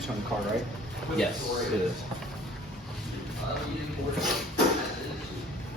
two-tone car, right? Yes, it is. I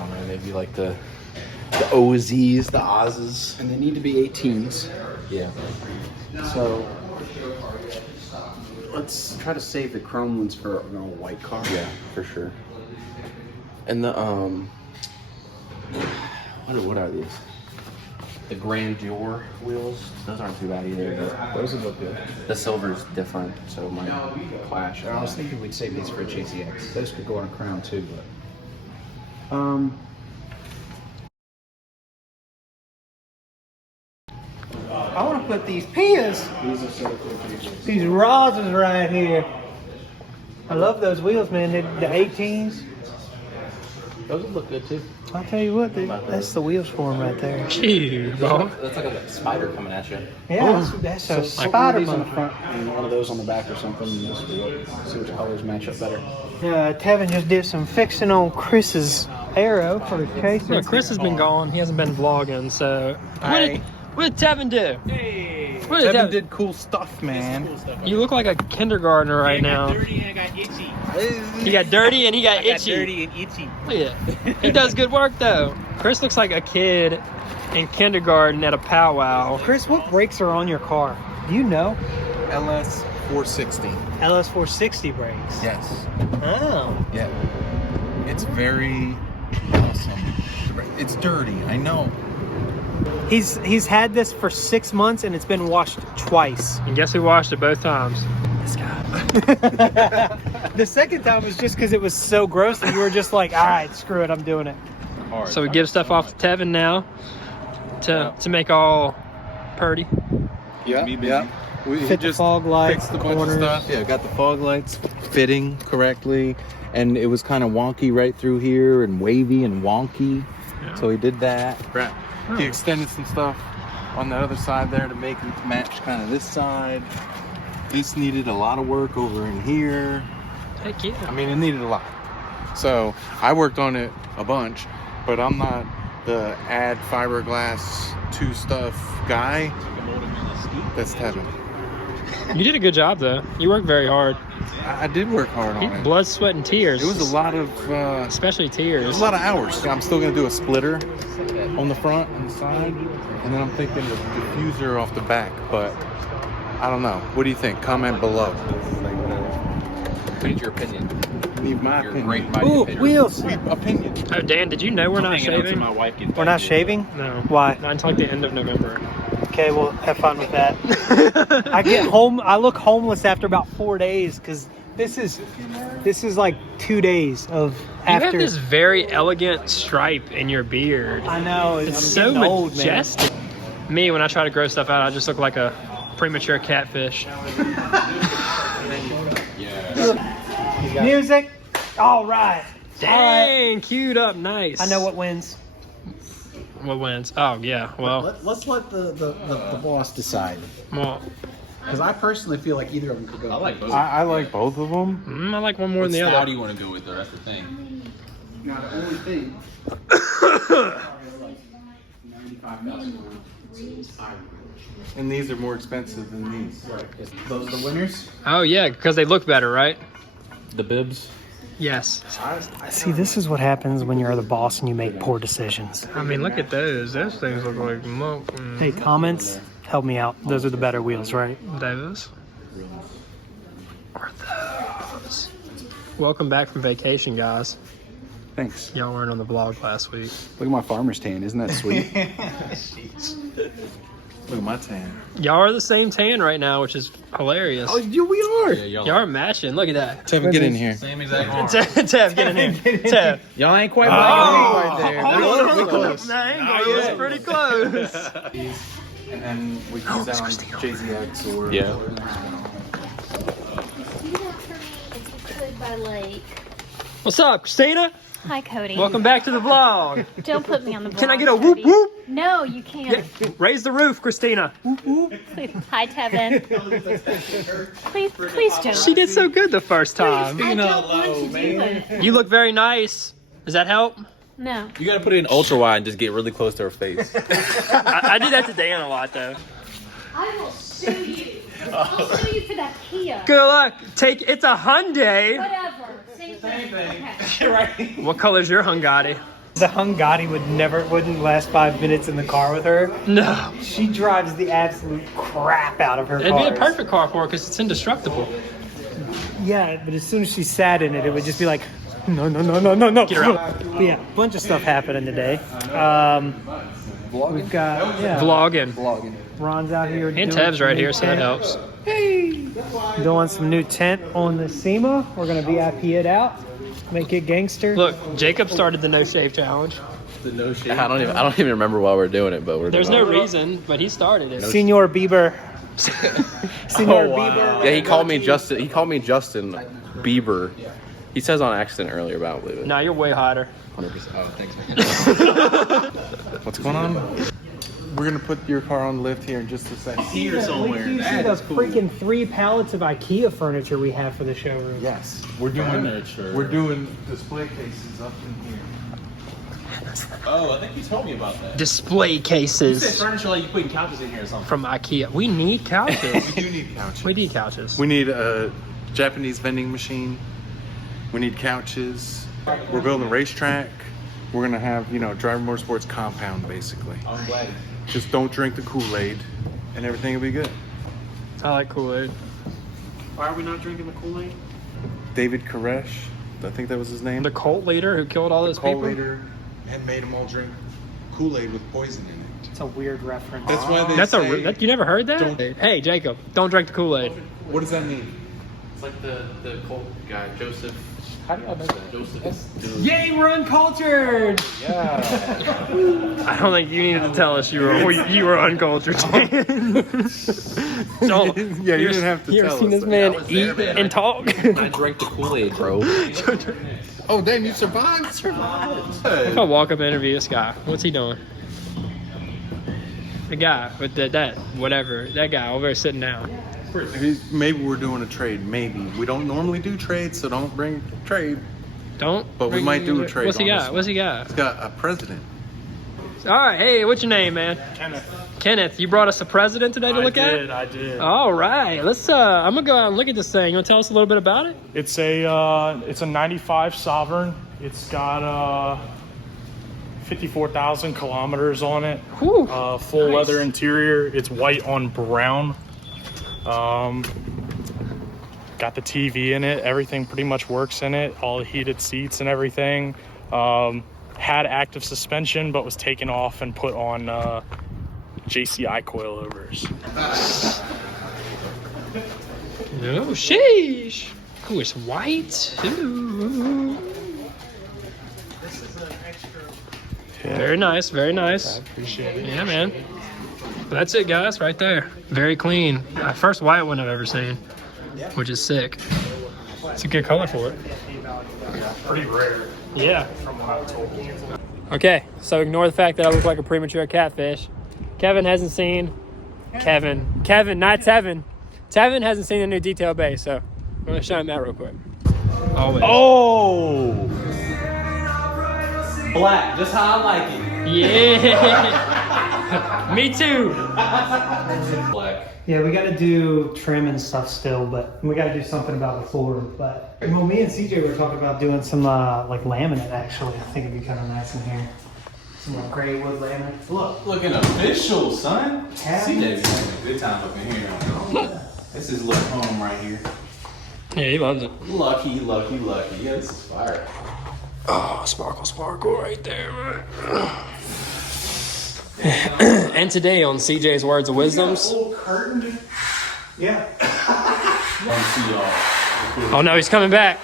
don't know, maybe like the OZs, the Oz's. And they need to be 18s. Yeah. So let's try to save the chrome ones for an all white car. Yeah, for sure. And the what are these? The Grandeur wheels. Those aren't too bad either. But Those would look good. the silver's different, so it might clash. I was thinking we'd save these for a JZX. Those could go on a Crown too, but I want to put these Pias, these are so cool. these Rosas right here. I love those wheels, man. The 18s. Those would look good too. I'll tell you what, that's the wheels for them right there. Jeez, bro. That's like a spider coming at you. Yeah, that's a So spider these on the monkey. front and one of those on the back or something. And just see which colors match up better. Tevin just did some fixing on Chris's arrow for the chaser. Yeah, Chris has been gone. He hasn't been vlogging, so. What did Tevin do? Hey. What did Tevin did cool stuff, man. You look like a kindergartner right now. Dirty and I got itchy. He got dirty and he got I got itchy. dirty and itchy. Look at that. He does good work though. Chris looks like a kid in kindergarten at a powwow. Chris, what brakes are on your car? Do you know? LS 460. LS 460 brakes. Yes. Oh. Yeah. It's very awesome. It's dirty. I know. He's had this for 6 months and it's been washed twice. And guess who washed it both times? This guy. The second time was just because it was so gross that you were just like, all right, screw it, I'm doing it. So we give stuff off to Tevin now to make all purdy. Yeah. Yeah. We Fit the fog lights, fixed the a bunch corners. of stuff. Yeah, got the fog lights fitting correctly, and it was kind of wonky right through here and wavy and wonky. Yeah. So he did that. Right. Oh. He extended some stuff on the other side there to make it match kind of this side. This needed a lot of work over in here. Heck yeah. I mean, it needed a lot. So I worked on it a bunch, but I'm not the add fiberglass to stuff guy. That's Tevin. You did a good job though. You worked very hard. I did work hard on it. Blood, sweat, and tears. It was a lot of especially it was tears. a lot of hours. I'm still gonna do a splitter on the front and the side, and then I'm thinking the diffuser off the back. But I don't know. What do you think? Comment below. Leave your opinion. Leave my Your opinion. great mighty Ooh, opinion. wheels. Leave opinion. Oh, Dan, did you know we're not shaving? We're not shaving? No. Why? Not until like the end of November. Okay, well, have fun with that. I get home. I look homeless after about 4 days because this is like 2 days of You after. have this very elegant stripe in your beard. I know. It's I'm so getting old, man. majestic. Me, when I try to grow stuff out, I just look like a premature catfish. Music. All right. Dang, queued up, nice. I know what wins. What wins? Oh yeah, well, Let's let the boss decide. well, Because I personally feel like either of them could go. I like both. I like both of them. I like one more than the How other. do you want to go with though? That's the thing. Now the only thing. And these are more expensive than these. Those the winners. Oh yeah, because they look better, right? The bibs. Yes. See, this is what happens when you're the boss and you make poor decisions. I mean, look at those. Those things look like milk. Hey, comments, help me out. Those are the better wheels, right? Those. Or those. Welcome back from vacation, guys. Thanks. Y'all weren't on the vlog last week. Look at my farmer's tan. Isn't that sweet? Look at my tan. Y'all are the same tan right now, which is hilarious. Oh, yeah, we are. Y'all are matching. Look at that. Tevin, get in here. Same exact arm. Tev, get in here. Tev. Y'all ain't quite Oh, right there. hold on. That angle was pretty close. And then we can use that on JZX or Yeah. By Lake. What's up, Christina? Hi, Cody. Welcome back to the vlog. Don't put me on the vlog. Can I get a whoop whoop? No, you can't. Raise the roof, Christina. Please. Hi, Tevin. Please don't. She did so good the first time. I don't want to do it. You look very nice. Does that help? No. You gotta put it in ultra wide and just get really close to her face. I do that to Dan a lot, though. I will sue you. I'll show you for that Kia. Good luck. It's a Hyundai. Whatever. Same thing. Okay. What color's your Hungary? The Hungary wouldn't last 5 minutes in the car with her. No. She drives the absolute crap out of her It'd cars. be a perfect car for her because it's indestructible. Yeah, but as soon as she sat in it, it would just be like, no. Get her out. But yeah, bunch of stuff happening today. We've got Vlogging. Ron's out here. And doing Tev's some right new here, so that tent. helps. Doing some new tent on the SEMA. We're gonna VIP it out, make it gangster. Look, Jacob started the no shave challenge. I don't even remember why we're doing it, but we're There's doing no reason, but he started it. Senor Bieber. Senor Bieber. it. Yeah, he called me Justin. He called me Justin Bieber. He says on accident earlier, but I don't believe it. No, you're way hotter. 100%. Oh, thanks, man. What's going on? We're gonna put your car on the lift here in just a second. Here somewhere. You see the freaking 3 pallets of IKEA furniture we have for the showroom. Yes, we're doing display cases up in here. Oh, I think you told me about that. Display cases furniture like you putting couches in here or something. from IKEA. We need couches. We do need couches. We need couches. We need a Japanese vending machine. We need couches. We're building a racetrack. We're gonna have, Driver Motorsports compound basically. I'm glad. Just don't drink the Kool-Aid, and everything will be good. I like Kool-Aid. Why are we not drinking the Kool-Aid? David Koresh, I think that was his name. The cult leader who killed all those cult people. leader and made them all drink Kool-Aid with poison in it. It's a weird reference. That's why they That's say. you never heard that? Don't- Hey, Jacob, don't drink the Kool-Aid. What does that mean? It's like the cult guy, Joseph. How do y'all know that? Joseph. Yay, we're uncultured! I don't think you needed to tell us you were uncultured. Don't. Yeah, you didn't have to You ever tell seen us this that. man I was eat there, man. and talk? I drank the Kool-Aid, bro. Oh, damn, you survived? If I walk up and interview this guy, what's he doing? The guy with that guy over there sitting down. Maybe we're doing a trade. Maybe. We don't normally do trades, so don't bring trade. Don't. But we might do a trade. What's he on got? this What's he one. got? He's got a president. All right. Hey, what's your name, man? Kenneth. You brought us a president today to look at? I did. All right. Let's. I'm gonna go out and look at this thing. You wanna tell us a little bit about it? It's a 95 Sovereign. It's got 54,000 kilometers on it. Whew. Full Nice. leather interior. It's white on brown. Got the TV in it. Everything pretty much works in it. All the heated seats and everything. Had active suspension, but was taken off and put on JCI coilovers. Oh, sheesh. Oh, it's white. Ooh. Very nice, very nice. Appreciate it. Yeah, man. That's it, guys, right there. Very clean. First white one I've ever seen, which is sick. It's a good color for it. Pretty rare. Yeah. From what I'm told. Okay, so ignore the fact that I look like a premature catfish. Kevin hasn't seen. Kevin, not Tevin. Tevin hasn't seen the new detail base, so I'm gonna show him that real quick. Always. Oh! Black, just how I like it. Yeah. Me too. Black. Yeah, we got to do trim and stuff still, but we got to do something about the floor. But well, me and CJ were talking about doing some like laminate. Actually, I think it'd be kind of nice in here. Some like gray wood laminate. Look, Looking official, son. Yeah. CJ be having a good time up in here. This is little home right here. Yeah, he loves it. Lucky. Yeah, this is fire. Oh, sparkle right there. And today on CJ's Words of Wisdoms. Little curtain. yeah. Want to see y'all. Oh no, he's coming back.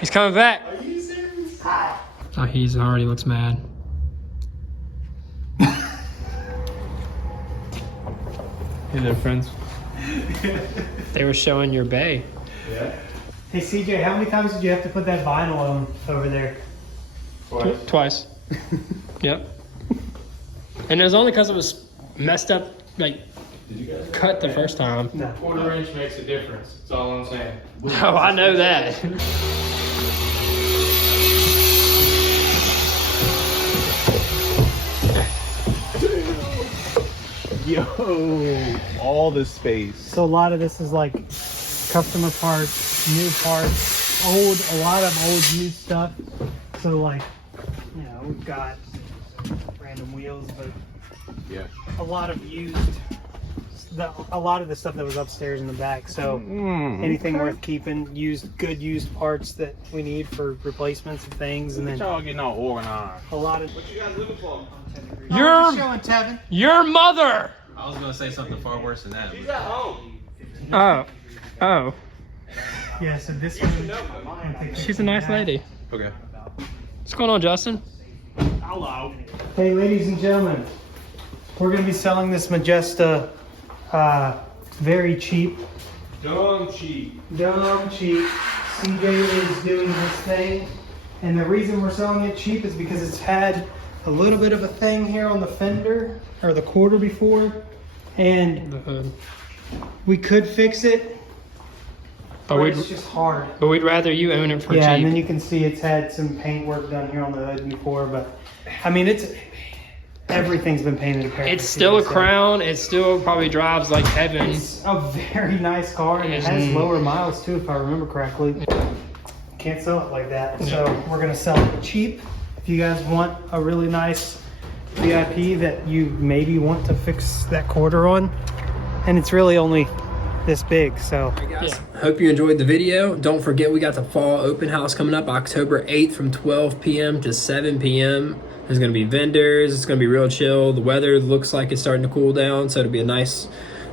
He's coming back. Are you serious? Oh, he's already looks mad. Hey there, friends. They were showing your bay. Yeah. Hey CJ, how many times did you have to put that vinyl on over there? Twice. Yep. And it was only because it was messed up, like cut the first time. No. Quarter inch makes a difference. That's all I'm saying. Oh, I know that. Yo, all the space. So a lot of this is like customer parts, new parts, a lot of old used stuff. So like, you know, we've got random wheels, but Yeah. a lot of used, a lot of the stuff that was upstairs in the back. So anything worth keeping, good used parts that we need for replacements of things, and then Y'all getting all organized. a lot of. What you guys looking for? Just showing Tevin. Your mother. I was gonna say something far worse than that. She's at home. Oh. Yeah. So this one. She's a nice lady. Okay. What's going on, Justin? Hello. Hey, ladies and gentlemen, we're going to be selling this Majesta very cheap. Dumb cheap. Dumb cheap. CJ is doing his thing. And the reason we're selling it cheap is because it's had a little bit of a thing here on the fender, or the quarter before. And The hood. we could fix it, But but it's just hard. we'd rather you own it for Yeah, and cheap. then you can see it's had some paint work done here on the hood before, but I mean, everything's been painted. Apparently. It's still a So crown. It still probably drives like heaven. It's a very nice car, and it has lower miles too, if I remember correctly. Can't sell it like that, so we're gonna sell it cheap. If you guys want a really nice VIP that you maybe want to fix that quarter on, and it's really only this big, so. Yeah. Hope you enjoyed the video. Don't forget we got the fall open house coming up October 8th from 12 p.m. to 7 p.m. There's going to be vendors. It's going to be real chill. The weather looks like it's starting to cool down, so it'll be a nice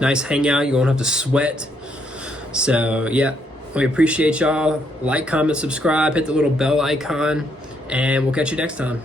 hangout. You won't have to sweat. So yeah, we appreciate y'all. Like, comment, subscribe, hit the little bell icon, and we'll catch you next time.